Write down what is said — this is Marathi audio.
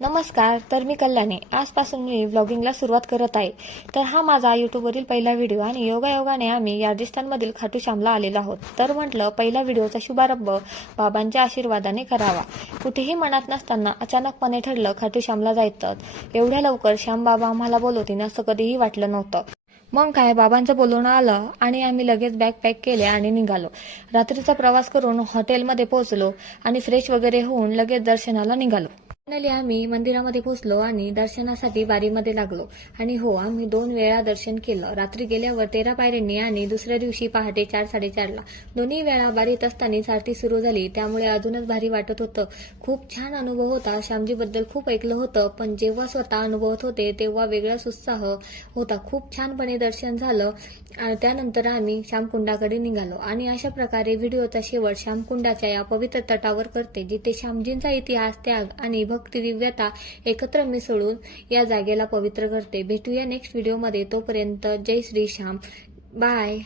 नमस्कार. तर मी कल्याणी. आजपासून मी व्लॉगिंगला सुरुवात करत आहे. तर हा माझा यूट्यूबवरील पहिला व्हिडिओ आणि योगायोगाने आम्ही राजस्थानमधील खाटू श्यामला आलेलो आहोत. तर म्हटलं पहिला व्हिडिओचा शुभारंभ बाबांच्या आशीर्वादाने करावा. कुठेही मनात नसताना अचानकपणे ठरलं खाटू श्यामला जायचं. एवढ्या लवकर श्याम बाबा आम्हाला बोलवतील असं कधीही वाटलं नव्हतं. मग काय बाबांचं बोलवणं आलं आणि आम्ही लगेच बॅग पॅक केले आणि निघालो. रात्रीचा प्रवास करून हॉटेलमध्ये पोहोचलो आणि फ्रेश वगैरे होऊन लगेच दर्शनाला निघालो. फायनली आम्ही मंदिरामध्ये पोहोचलो आणि दर्शनासाठी बारीमध्ये लागलो. आणि हो, आम्ही 2 वेळा दर्शन केलं. रात्री गेल्यावर 13 पायऱ्यांनी आणि दुसऱ्या दिवशी पहाटे 4-4:30ला. दोन्ही वेळा बारीत असताना आरती सुरू झाली, त्यामुळे अजूनच भारी वाटत होतं. खूप छान अनुभव होता. श्यामजीबद्दल खूप ऐकलं होतं, पण जेव्हा स्वतः अनुभवत होते तेव्हा वेगळाच उत्साह होता. खूप छानपणे दर्शन झालं. त्यानंतर आम्ही श्यामकुंडाकडे निघालो आणि अशा प्रकारे व्हिडिओचा शेवट श्यामकुंडाच्या या पवित्र तटावर करते, जिथे श्यामजींचा इतिहास, त्याग आणि भक्ती दिव्यता एकत्र मिसळून या जागेला पवित्र करते. भेटूया नेक्स्ट व्हिडिओमध्ये. तोपर्यंत जय श्री श्याम. बाय.